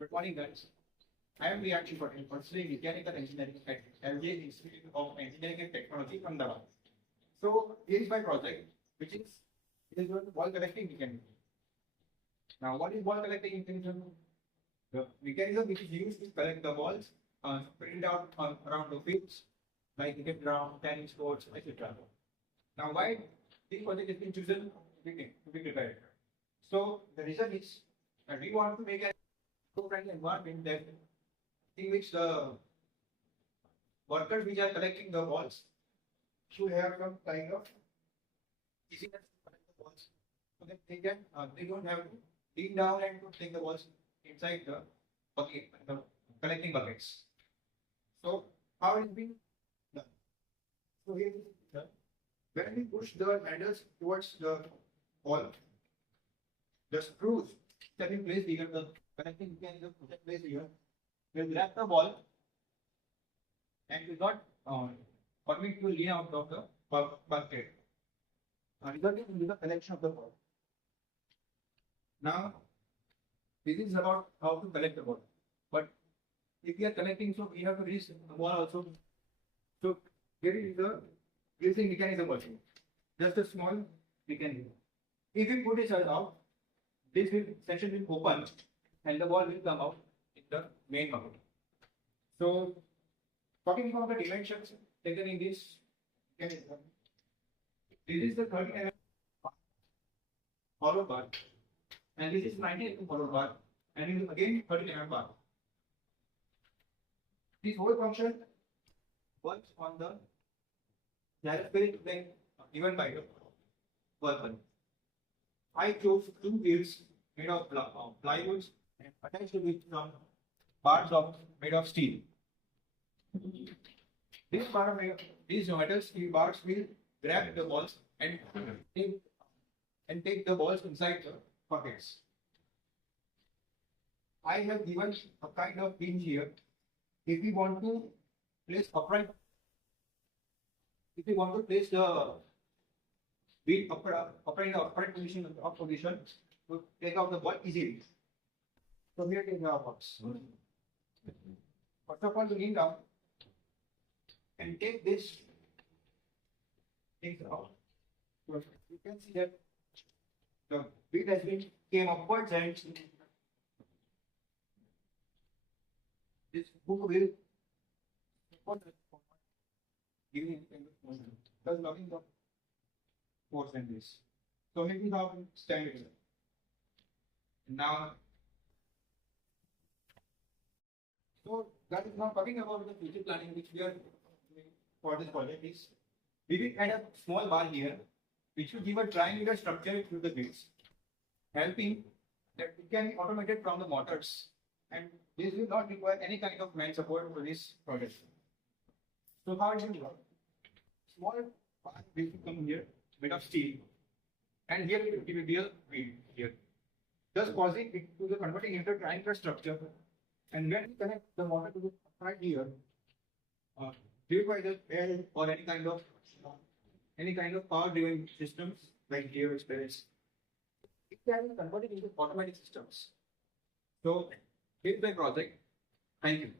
Good morning, guys. I am Riyanshu Patel, pursuing mechanical engineering at LJ Institute of Engineering and Technology, Ahmedabad. So, here is my project, which is ball collecting mechanism. Now, what is ball collecting mechanism? The mechanism which is used to collect the balls spread out around the fields, like cricket ground, tennis courts, etc. Now, why this project has been chosen to be prepared? So, the reason is that we want to make a eco-friendly environment that in which the workers which are collecting the balls should have some kind of easiness to collect the balls, so that they don't have to dig down and to take the balls inside the bucket, the collecting buckets. So how it is being done? So here it is done. When we push the handles towards the ball, the screws that in place here, the connecting mechanism that place here, will grab the ball and will not permit to lean out of the bucket, resulting in the collection of the ball. Now, this is about how to collect the ball. But if we are collecting, so we have to reach the ball also. So here is the releasing mechanism also. Just a small mechanism. If we put it out, this section will open and the ball will come out in the main bucket. So, talking about the dimensions taken in this mechanism, this is the 30 mm hollow bar, and this is 90 mm hollow bar, and it is again 30 mm bar. This whole function works on the gyrospheric plane given by the worker. I chose two wheels made of plywood and attached with some parts made of steel. These metal steel bars will grab the balls and take the balls inside the buckets. I have given a kind of hinge here. If we want to place the wheel upright position and up position to take out the ball easily. So here it works. First of all, you lean down and take this thing out. So you can see that the wheel has been came upwards and this hook will support giving thus locking the force and this. So maybe now stand it. Now, so that is now talking about the future planning which we are doing for this project is we will add a small bar here which will give a triangular structure to the wheels, helping that it can be automated from the motors, and this will not require any kind of man support for this project. So how it will work? Small bar will come here made of steel, and here it will be a wheel here, thus causing it to the converting into a triangular structure. And when we connect the motor to the right here, built by the air or any kind of power-driven systems like gears, belts, it can be converted into automatic systems. So, here's my project. Thank you.